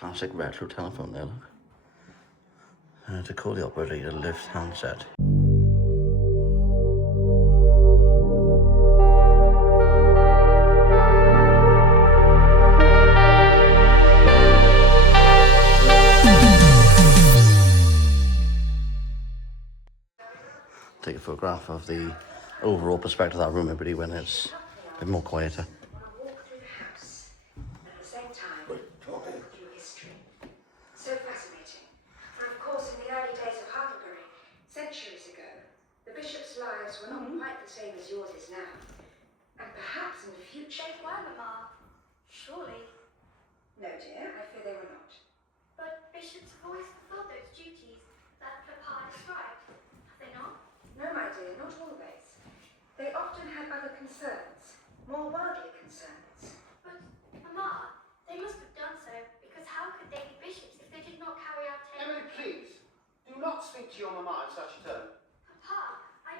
Classic retro telephone there, look. To call the operator, lift handset. Take a photograph of the overall perspective of that room, everybody, when it's a bit more quieter. Walk through the house, and at the same time, walk through history. So fascinating. For of course, in the early days of Hartlebury, centuries ago, the bishops' lives were not quite the same as yours is now. And perhaps in the future... They were, Mamma. Surely. No, dear, I fear they were not. But bishops have always fulfilled those duties that Papa described, have they not? No, my dear, not always. They often had other concerns, more worldly concerns. But, Mamma, they must have done so, because how could they be bishops if they did not carry out Emily, please, do not speak to your mamma in such a tone. Papa,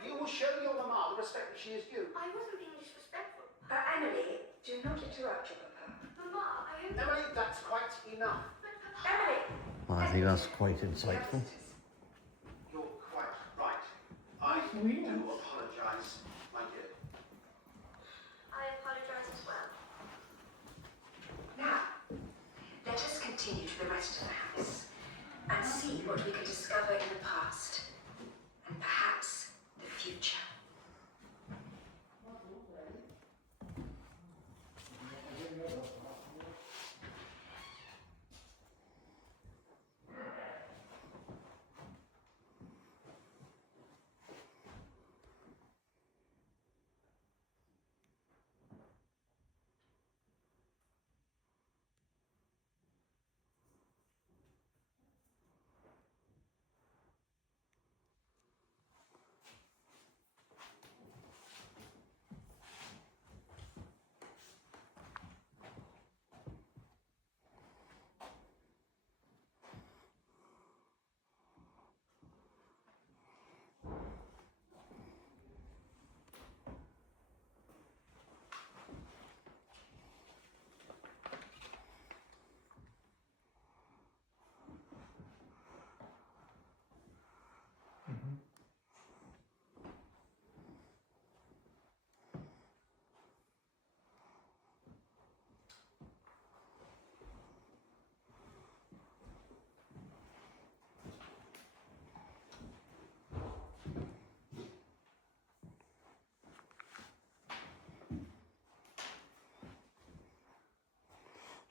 You will show your mamma the respect that she is due. I wasn't being disrespectful. Emily, do not interrupt your papa. Mamma, I only... Emily, that's quite enough. But, Papa... Emily! Well, I think that's quite insightful. You're quite right. I do apologise, my dear. I apologise as well. Now, let us continue to the rest of the house and see what we can discover in the past and perhaps the future.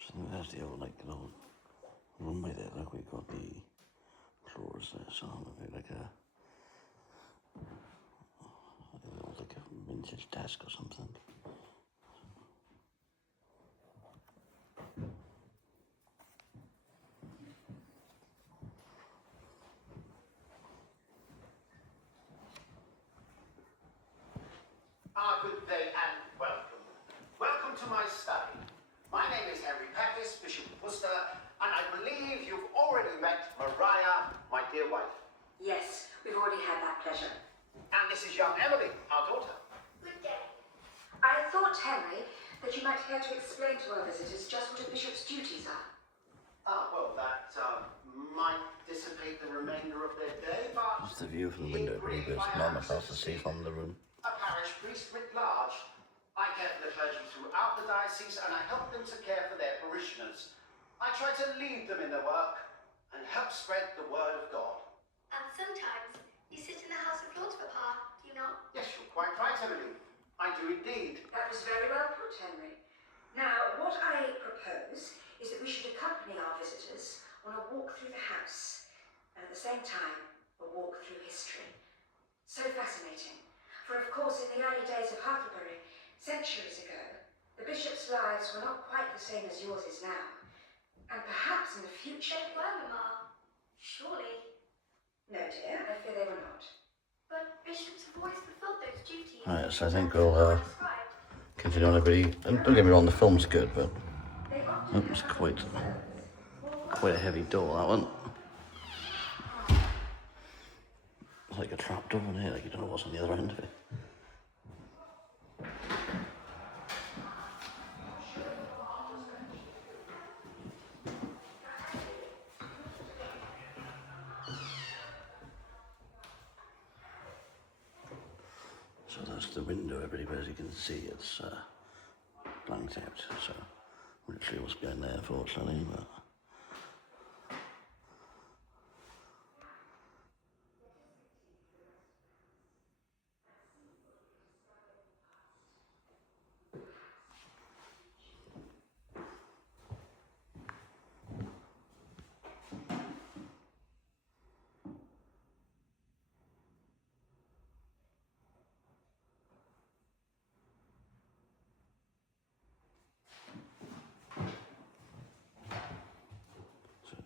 So there's the old, like, little runway there. Look, we've got the drawers there, so like a vintage desk or something. Good day and welcome. Welcome to my study. My name is Henry Pepys, Bishop of Worcester, and I believe you've already met Mariah, my dear wife. Yes, we've already had that pleasure. And this is young Emily, our daughter. Good day. I thought, Henry, that you might care to explain to our visitors just what a bishop's duties are. Well, that might dissipate the remainder of their day, but... Just the view from the window, pretty good. Not much else to see from the room. A parish priest writ large. I care for the clergy throughout the diocese and I help them to care for their parishioners. I try to lead them in their work and help spread the word of God. And sometimes you sit in the House of Lords, Papa, do you not? Yes, you're quite right, Emily. I do indeed. That was very well put, Henry. Now, what I propose is that we should accompany our visitors on a walk through the house, and at the same time, a walk through history. So fascinating. For of course, in the early days of Hartlebury, centuries ago, the bishops' lives were not quite the same as yours is now. And perhaps in the future... They were, Mamma. Surely. No, dear, I fear they were not. But bishops have always fulfilled those duties. Alright, so I think we'll continue on, everybody. And don't get me wrong, the film's good, but it was quite a heavy door, that one. It's like a trap door in here, like you don't know what's on the other end of it. So that's the window, everybody, but as you can see, it's blanked out. So I'm not sure what's behind there, unfortunately, but.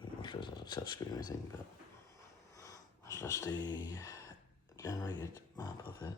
I'm not sure if that's a touch screen or anything, but that's just the generated map of it.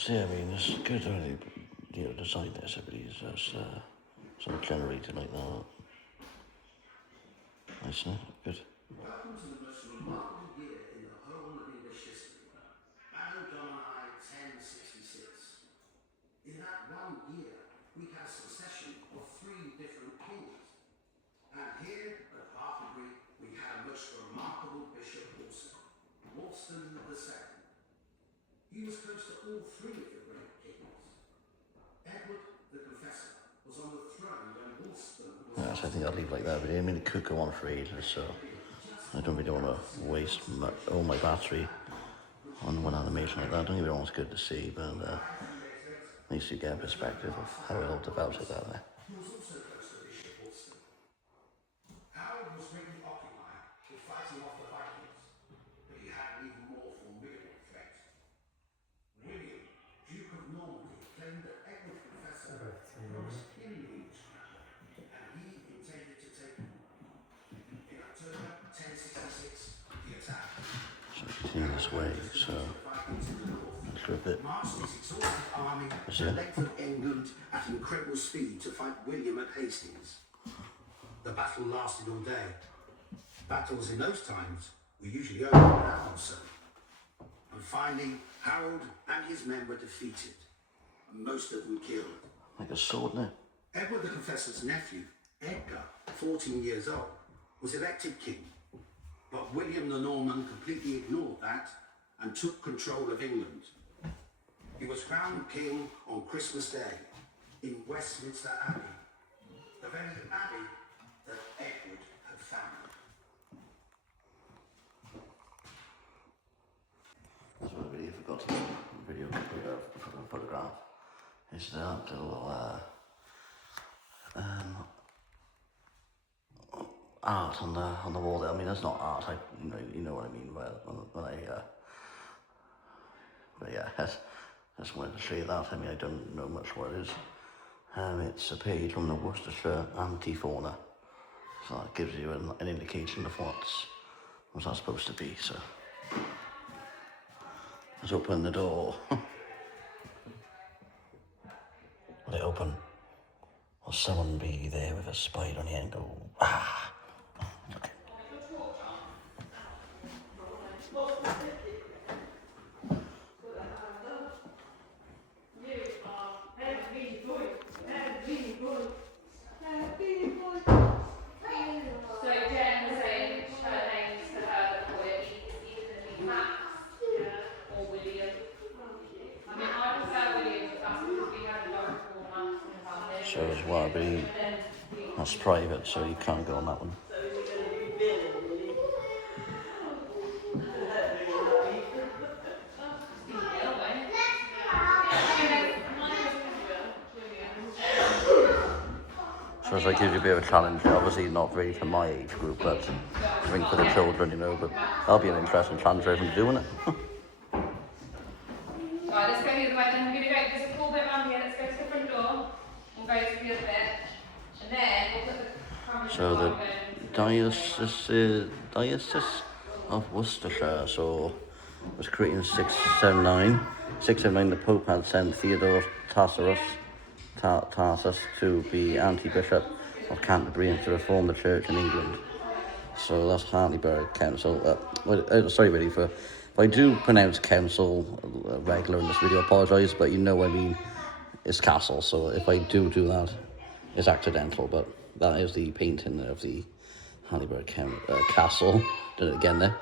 So yeah, I mean, it's good, really, you know, design this, everybody's just sort of generated like that. Nice, isn't it? Good. Welcome to the most remarkable year in the whole of English history. Anno Domini 1066. In that one year, we had a succession of 3 different kings. And here at Hartlebury, we had a most remarkable bishop also, Wolston II. He was close to all 3 of the great kings. Edward the Confessor was on the throne when Wolston was... Yeah, so I think I'll leave like that, but I mean, it could go on for ages, so I don't really want to waste all my battery on one animation like that. Don't get me wrong, it's good to see, but at least you get a perspective of how it all develops like that there. He was also close to Bishop Wolston. Harold was greatly occupied with fighting off the Vikings, but he had an even more formidable threat. William, Duke of Normandy, claimed that Edward the Confessor was in English, and he intended to take him. In October 1066, the attack. So continue this way, so let's go a bit. Marched his exhausted army That's to the it. length of England at incredible speed to fight William at Hastings. The battle lasted all day. Battles in those times were usually over an hour or so. And finally, Harold and his men were defeated, and most of them killed. Like a sword now. Edward the Confessor's nephew, Edgar, 14 years old, was elected king. But William the Norman completely ignored that and took control of England. He was crowned king on Christmas Day in Westminster Abbey, the very abbey that Edward had founded. That's what I really forgot to video photograph. Is that little art on the wall there. I mean, that's not art. You know what I mean when I but yeah, just wanted to show you that. I mean, I don't know much what it is. It's a page from the Worcestershire Antiphona, so that gives you an indication of what's that supposed to be. So let's open the door. Will it open? Will someone be there with a spade on the end? Go, ah! Okay. So Jen was saying So as well, but that's private, so you can't go on that one. So it's like gives you a bit of a challenge. Obviously not really for my age group, but something for the children, you know. But that'll be an interesting challenge for everyone to do, won't it? Right, let's go the other way then. We're going to go, there's a full bit around here. Let's go to the front door. We'll go to the other bit. And then we'll put the camera So the Diocese of Worcestershire, so it was created in 679. 679, the Pope had sent Theodore Tarsus to be Archbishop of Canterbury and to reform the church in England. So that's Hartlebury Council. Sorry really for if I do pronounce council regular in this video, I apologise, but you know what I mean, it's castle, so if I do that, it's accidental, but that is the painting of the Hartlebury Castle, did it again there,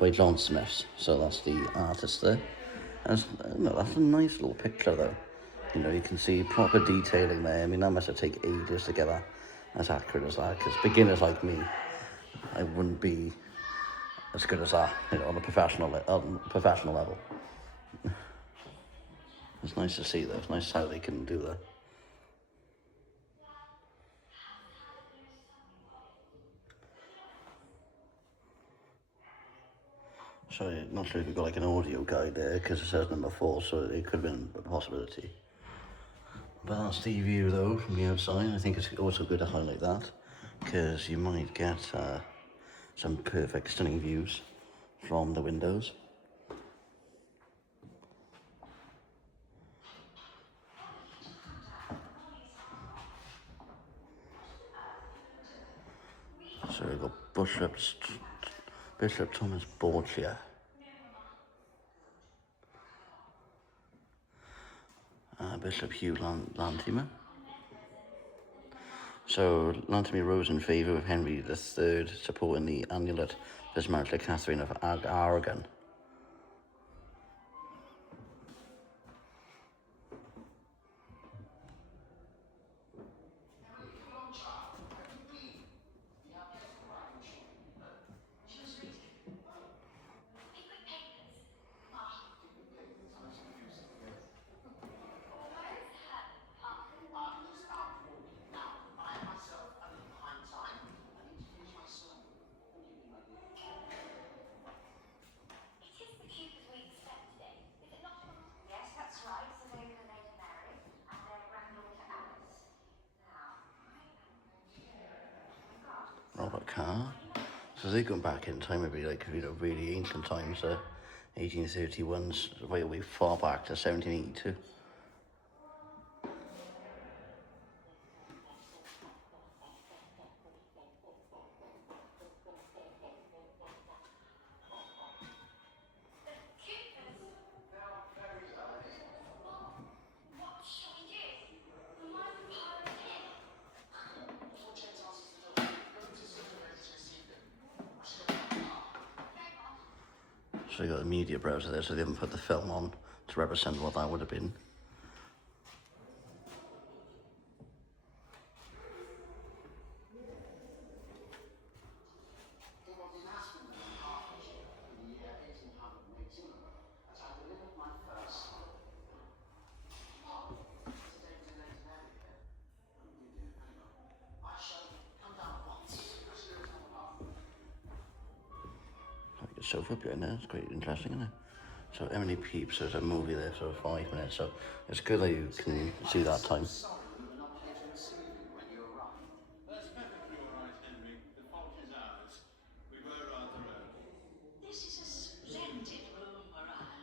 by John Smith, so that's the artist there. And that's a nice little picture though. You know, you can see proper detailing there. I mean, that must have taken ages to get that as accurate as that, because beginners like me, I wouldn't be as good as that, you know, on a professional level. It's nice to see though. It's nice how they can do that. So not sure if you've got like an audio guide there because it says number 4, so it could have been a possibility. But that's the view though from the outside. I think it's also good to highlight that because you might get some perfect stunning views from the windows. So we've got Bishop Thomas Borgia. Bishop Hugh Latimer. So Latimer rose in favour of Henry III, supporting the annulate of his marriage to Catherine of Aragon. Robert Carr. So they're going back in time, maybe like, you know, really ancient times, 1831s, right away far back to 1782. So you got the media browser there, so they haven't put the film on to represent what that would have been. Like a sofa behind there, it's quite interesting, isn't it? So Emily Peeps, there's a movie there for 5 minutes, so it's good that you can see that time. That's perfectly all right, Henry. The fault is ours. We were rather early. This is a splendid room, Mariah.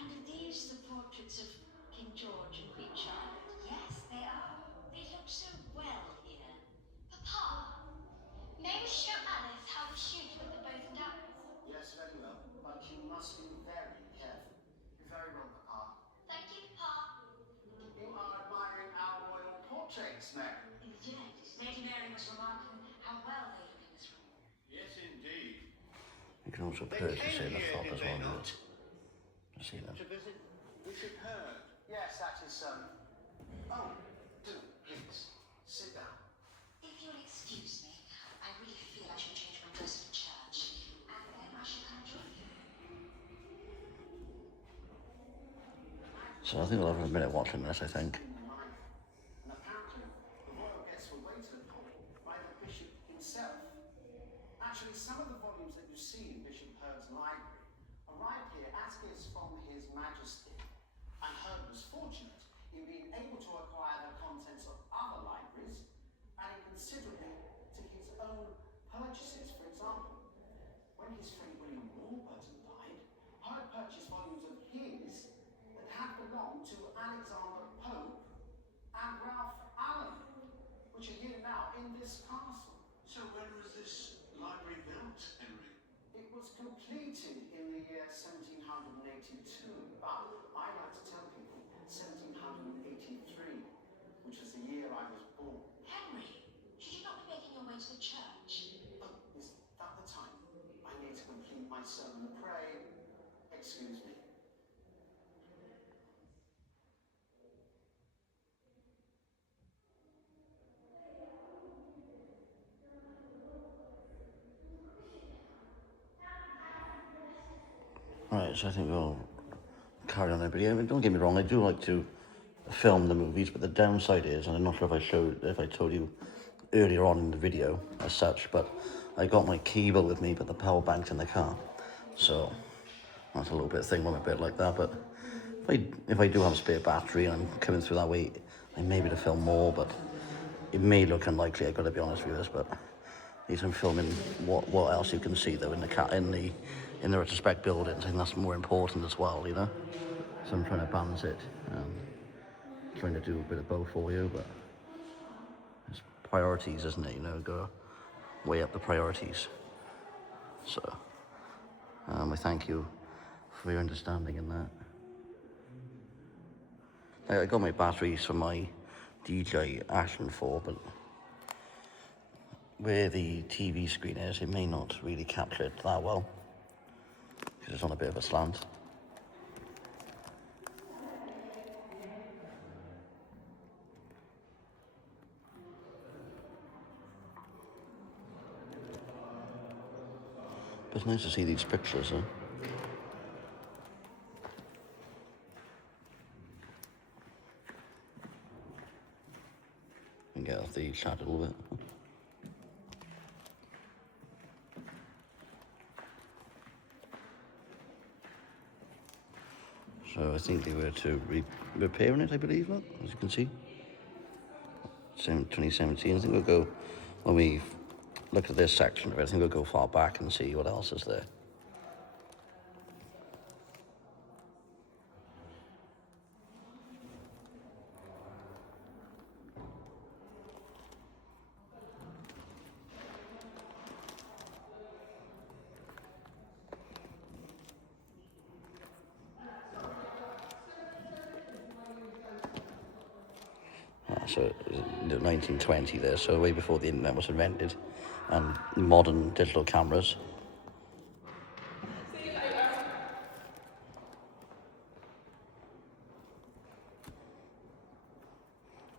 And are these the portraits of King George and Queen Charlotte? Yes, they are. They look so well here. Papa, may we show Alice how to shoot with the bows and arrows? Yes, very well, but you must be very careful. You're very wrong, Papa. Thank you, Papa. You are admiring our royal portraits, Mary. Yes, Lady Mary was remarking how well they look in this room. Yes, indeed. You can also purchase it in the shop as well. You see that? To visit Bishop Hurd. Yes, that is, oh, do So I think I'll have a minute watching this, I think. And apparently, the royal guests were waited upon by the bishop himself. Actually, some of the volumes that you see in Bishop Herb's library arrived here as gifts from His Majesty, and Herb was fortunate in being able to acquire the contents of other libraries, adding considerably to his own purchases. For example, when his friend William Warburton died, Herb purchased volumes of his that had belonged to Alexander Pope and Ralph Allen, which are here now in this castle. So when was this library built, Henry? It was completed in the year 1782, but I like to tell people 1783, which was the year I was born. Henry, should you not be making your way to the church? But is that the time? I need to complete my sermon. Pray, excuse me. Right, so I think we'll carry on there. But yeah, don't get me wrong, I do like to film the movies, but the downside is, and I'm not sure if I told you earlier on in the video as such, but I got my cable with me, but the power bank's in the car. So that's a little bit thing, I'm a bit like that. But if I do have a spare battery and I'm coming through that way, I may be able to film more, but it may look unlikely, I've got to be honest with you, but at least I'm filming what else you can see though in the retrospect buildings, and that's more important as well, you know. So I'm trying to balance it, trying to do a bit of both for you, but it's priorities, isn't it? You know, go weigh up the priorities. So I thank you for your understanding in that. I got my batteries for my DJI Action 4, but where the TV screen is, it may not really capture it that well, because it's on a bit of a slant. But it's nice to see these pictures, huh? And get off the chat a little bit. So I think they were to repairing it, I believe, look, as you can see. 2017, I think we'll go, when we look at this section of it, I think we'll go far back and see what else is there. So 1920 there, so way before the internet was invented, and modern digital cameras.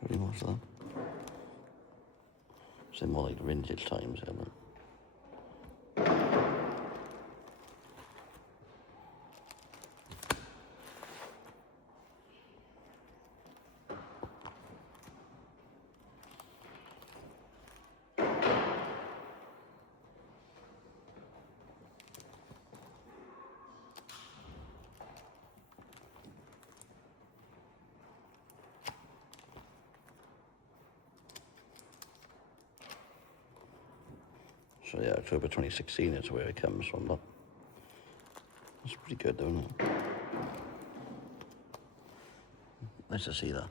Pretty much that. So more like vintage times, isn't it? So yeah, October 2016 is where it comes from. Look, it's pretty good, though, isn't it? Nice to see that.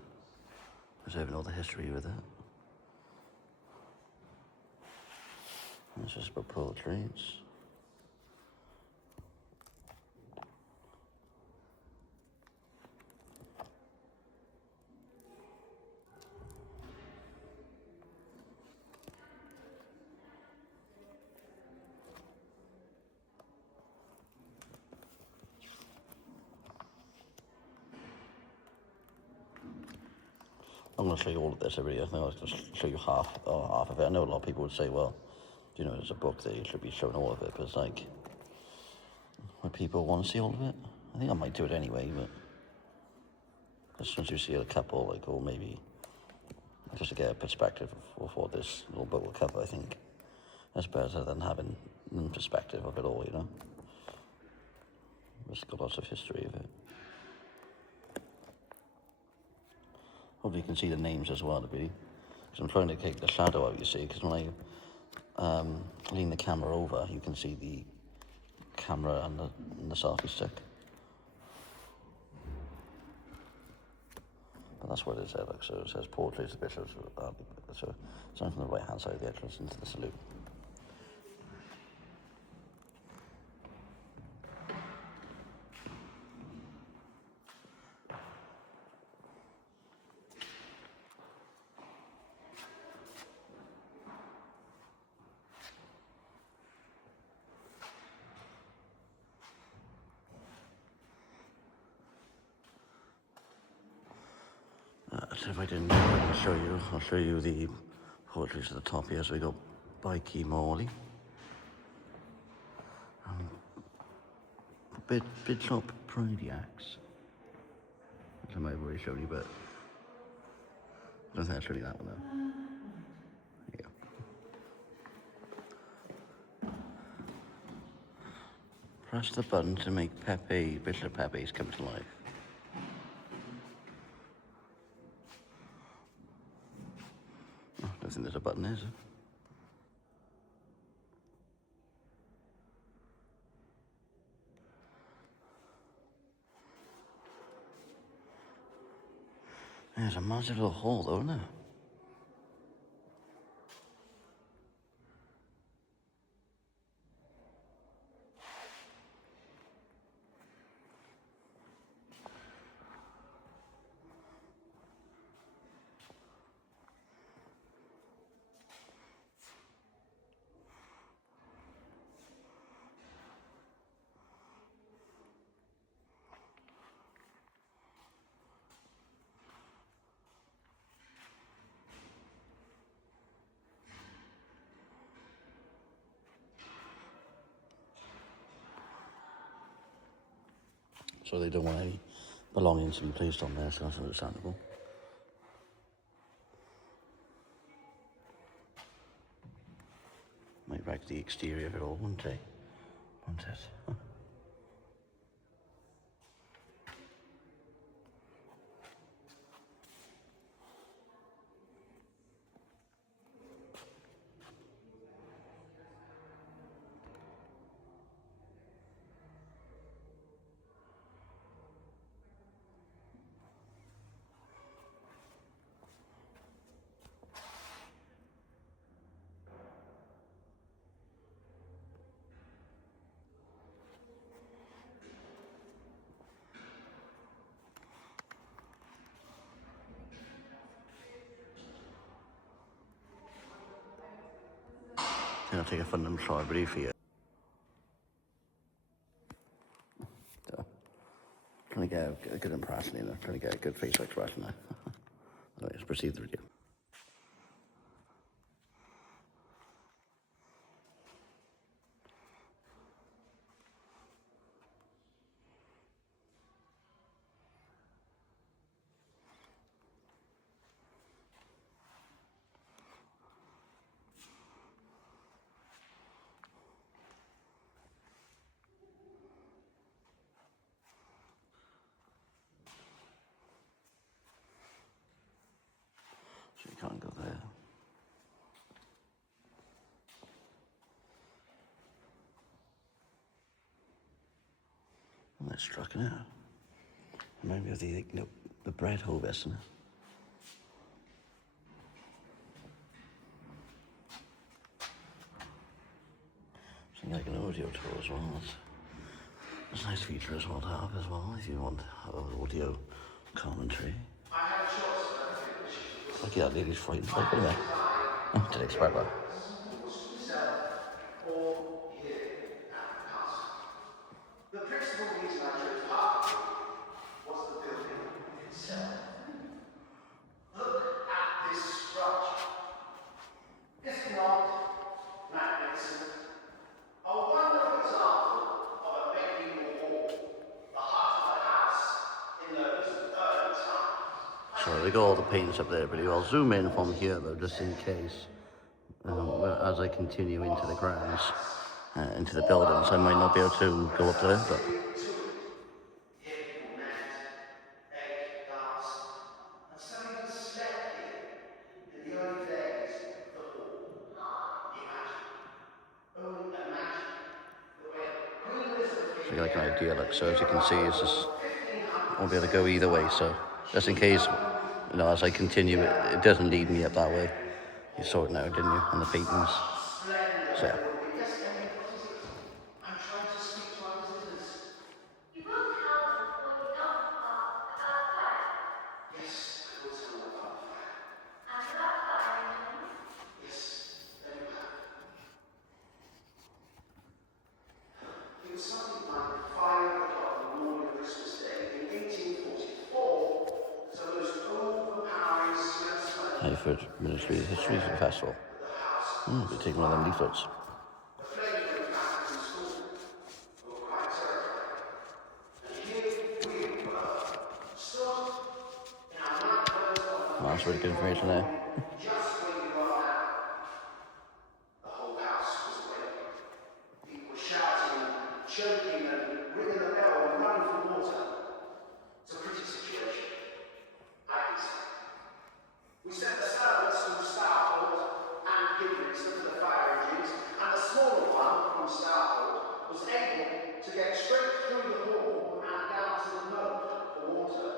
Preserving all the history with it. It's just about poetry. It's I'm going to show you all of this every year. I think I'll just show you half of it. I know a lot of people would say, well, you know, there's a book there, you should be showing all of it, but it's like, when people want to see all of it, I think I might do it anyway, but as soon as you see a couple, like, or maybe just to get a perspective of what this little book will cover, I think that's better than having a perspective of it all, you know. It's got lots of history of it. Hopefully you can see the names as well, because I'm trying to take the shadow out, you see, because when I lean the camera over, you can see the camera and the selfie stick. But that's what it is there, like, so it says portraits of bishops, so it's on the right hand side of the entrance into the salute. So if I didn't know, I'll show you the portraits at the top here. So we got Bikey Morley. Bit top Prydiacs. Which I might have already shown you, but I don't think I'll show you that one though. There you go. Press the button to make Bishop Pepe's come to life. Oh, I don't think there's a button there, is there? There's a massive little hall though, isn't there? So they don't want any belongings to be placed on there, so that's understandable. Might wreck the exterior of it all, wouldn't it? Wouldn't it? I'll take a fun and try brief here. So, trying to get a good impression, you know, trying to get a good facial expression there. Alright, let's proceed with the video. So you can't go there. Well, that's struck it out. Maybe of the bread harvest, isn't it? Something like an audio tour as well. It's a nice feature as well to have as well, if you want audio commentary. I had a choice when I finished. Look at that lady's frightened. Look at that. Oh, didn't expect that. It was himself or here at the castle. The principal reason I chose Hartlebury was the building itself. Look at this structure. Is it not magnificent? A wonderful example of a medieval wall, the heart of the house in those early times. they got all the paintings up there, but I'll zoom in from here though, just in case. As I continue into the grounds, into the buildings, I might not be able to go up there, but Here people met, ate, danced, and some even slept here in the early days of the hall. Imagine, only imagine, that when Queen Elizabeth so came you like an here, idea. Like, so as you can see, it's just 1500 won't be able to go either way. So just in case, as I continue, it doesn't lead me up that way. You saw it now, didn't you? On the paintings. splendor So yeah. it will be. Yes, Emily, what is it? I'm trying to speak to our visitors. You will tell them what you know about the fire. Yes, I will tell them about the fire. And about fire in general. Yes, there you have it. It was something like 5 o'clock on the morning of Christmas Day in 1844 that a most overpowering smell smelled Hayford Ministry History Festival. at the house. We're taking one of them leaflets. The flames went back from school. We were quite terrified. And here we were, stood in our night clothes on the Well, that's really good information there. just where you are now. The whole house was awake. People were shouting and choking and ringing the bell and running for water. It's a pretty situation, I can say. We sent the servants from Starport and Kidderminster to the fire engines, and the smaller one from Starport was able to get straight through the hall and down to the moat for water.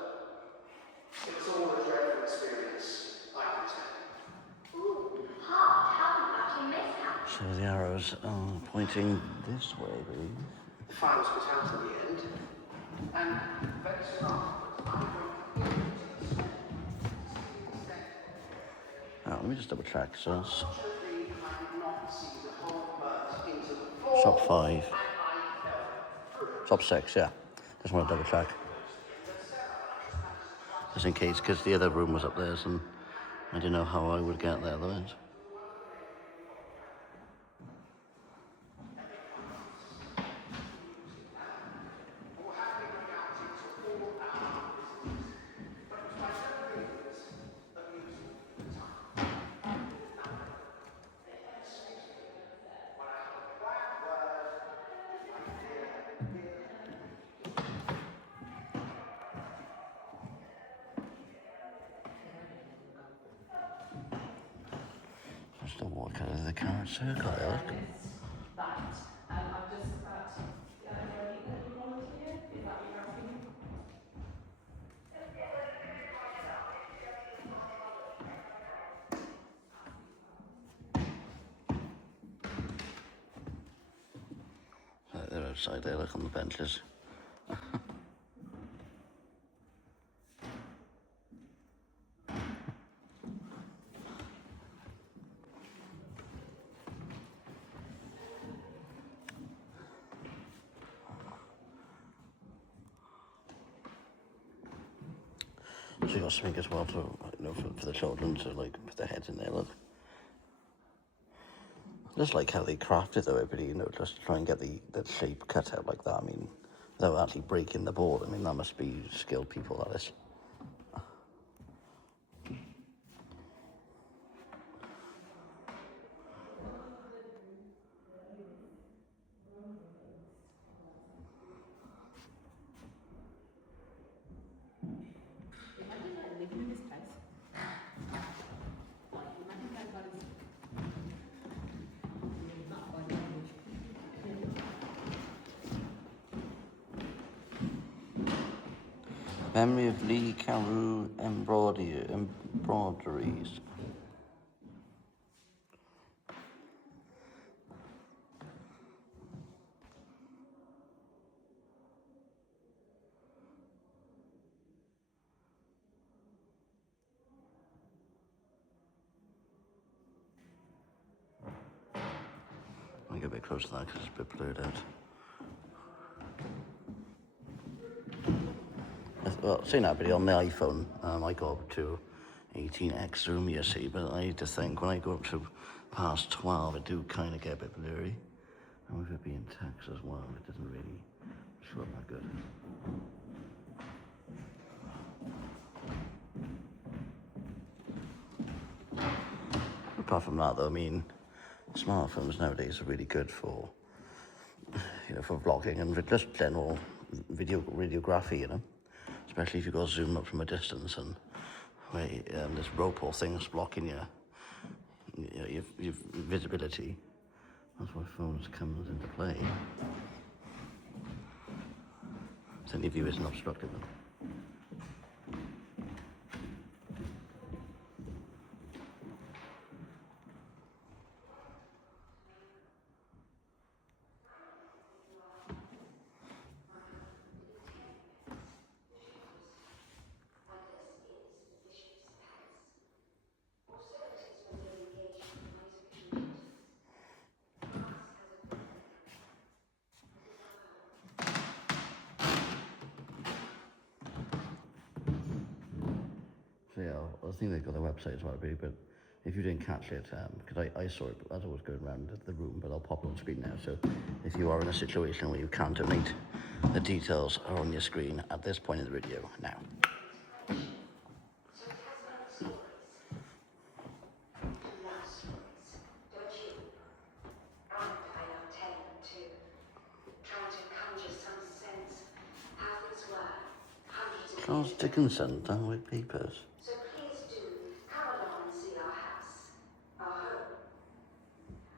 It was all a dreadful experience, I can tell you. Ooh, Pa, tell me about your mishap. So the arrows are pointing this way, I believe. The fire was put out in the end, and very soon afterwards, I went into the smoke. Let me just double check. So it's Unfortunately, I did not see the whole burst into the floor. shop 5, And I fell through. shop 6, yeah. Just want to double check. Just in case, because the other room was up there, and I didn't know how I would get there otherwise. Just a walk out of the current circle, I look. They're outside there, look on the benches. So you got something as well to, for the children to like put their heads in there, look. Just like how they craft it though, everybody, just to try and get the shape cut out like that. I mean, without actually breaking the board. I mean, that must be skilled people, that is. Memory of Lee Carew embroideries. Let me get a bit closer to that because it's a bit blurred out. Well, saying that, but on the iPhone, I go up to 18x zoom, you see, but I need to think when I go up to past 12, it do kind of get a bit blurry. And with it being text as well, it doesn't really look that good. apart from that, though, I mean, smartphones nowadays are really good for, you know, for vlogging and just general videography, you know, especially if you go zoom up from a distance and where this rope or thing's blocking your visibility. That's why phones comes into play. So any view isn't obstructed them. So yeah, I think they've got their website as well, really, but if you didn't catch it, because I saw it as I was going around the room, but I'll pop it on screen now. So if you are in a situation where you can't donate, the details are on your screen at this point in the video now. Don't you? And I love telling them too. Trying to conjure some sense of how things were hundreds of Charles years ago. Dickinson, Downward Papers. So please do come along and see our house, our home.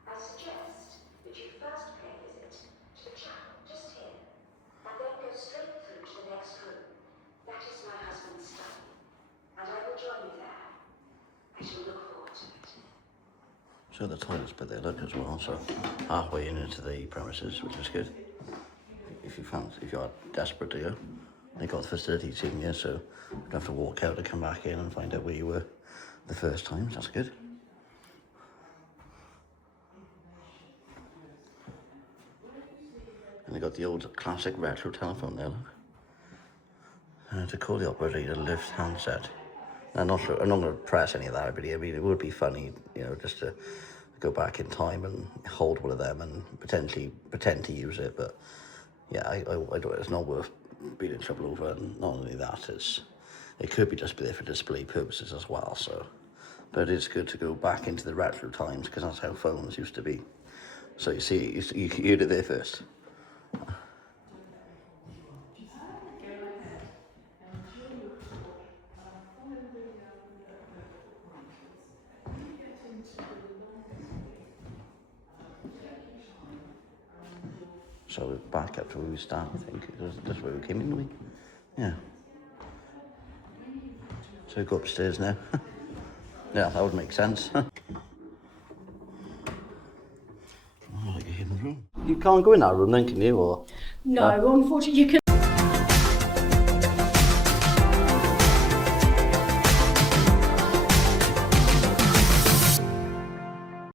I suggest that you first pay a visit to the chapel just here, and then go straight through to the next room. That is my husband's study, and I will join you there. I shall look forward to it. So the toilets but they look as well, so halfway into the premises, which is good. If you're desperate to go, they got the facilities in here, so you don't have to walk out and come back in and find out where you were the first time. That's good. And they got the old classic retro telephone there, look. To call the operator lift handset. I'm not sure, I'm not going to press any of that, but I mean, it would be funny, you know, just to go back in time and hold one of them and potentially pretend to use it, but yeah, I don't, it's not worth being in trouble over, and not only that, it could be just there for display purposes as well, so, but it's good to go back into the retro times, because that's how phones used to be. So you see, you heard it there first. So we're back up to where we started, I think. That's where we came in, we? Yeah. So we go upstairs now. Yeah, that would make sense. Oh, like a hidden room. You can't go in that room then, can you? Or No, unfortunately, you can